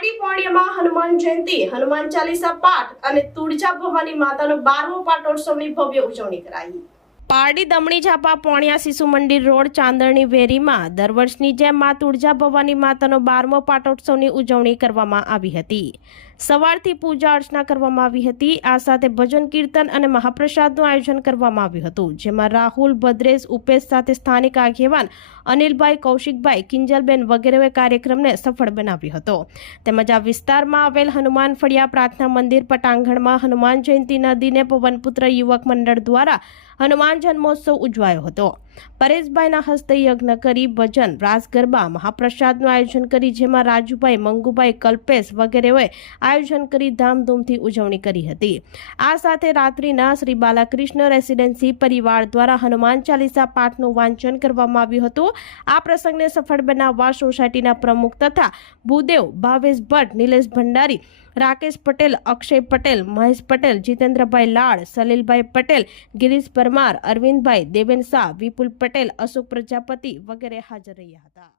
પાટણમાં હનુમાન જયંતિ, હનુમાન ચાલીસા પાઠ અને તુળજા ભવાની માતાનો બારમો પાટોત્સવની ભવ્ય ઉજવણી કરાઈ. પારડી દમણી ઝાપા પોણિયા શિશુ મંદિર રોડ ચાંદરણી વેરીમાં દર વર્ષની જેમ મા તુળજા ભવાની માતાનો બારમો પાટોત્સવની ઉજવણી કરવામાં આવી હતી. સવારથી પૂજા અર્ચના કરવામાં આવી હતી. આ સાથે ભજન કીર્તન અને મહાપ્રસાદનું આયોજન કરવામાં આવ્યું હતું, જેમાં રાહુલ, ભદ્રેશ, ઉપેશ સાથે સ્થાનિક આગેવાન અનિલભાઈ, કૌશિકભાઈ, કિંજલબેન વગેરેએ કાર્યક્રમને સફળ બનાવ્યો હતો. તેમજ આ વિસ્તારમાં આવેલ હનુમાન ફળિયા પ્રાર્થના મંદિર, પટાંગણમાં હનુમાન જયંતિના દિને પવનપુત્ર યુવક મંડળ દ્વારા હનુમાન જન્મોત્સવ ઉજવાયો હતો. પરેશભાઈના હસ્તે યજ્ઞ કરી ભજન, રાસ, ગરબા, મહાપ્રસાદનું આયોજન કરી, જેમાં રાજુભાઈ, મંગુભાઈ, કલ્પેશ વગેરેઓએ આયોજન કરી ધામધૂમથી ઉજવણી કરી હતી. આ સાથે રાત્રિના શ્રી બાલાકૃષ્ણ રેસિડેન્સી પરિવાર દ્વારા હનુમાન ચાલીસા પાઠનું વાંચન કરવામાં આવ્યું હતું. આ પ્રસંગને સફળ બનાવવા સોસાયટીના પ્રમુખ તથા ભૂદેવ, ભાવેશ ભટ્ટ, નિલેશ ભંડારી, રાકેશ પટેલ, અક્ષય પટેલ, મહેશ પટેલ, જીતેન્દ્રભાઈ લાડ, સલીલભાઈ પટેલ, ગિરીશ પરમાર, અરવિંદભાઈ દેવેન શાહ, વિપુલ પટેલ અશોક પ્રજાપતિ વગેરે હાજર રહ્યા હતા.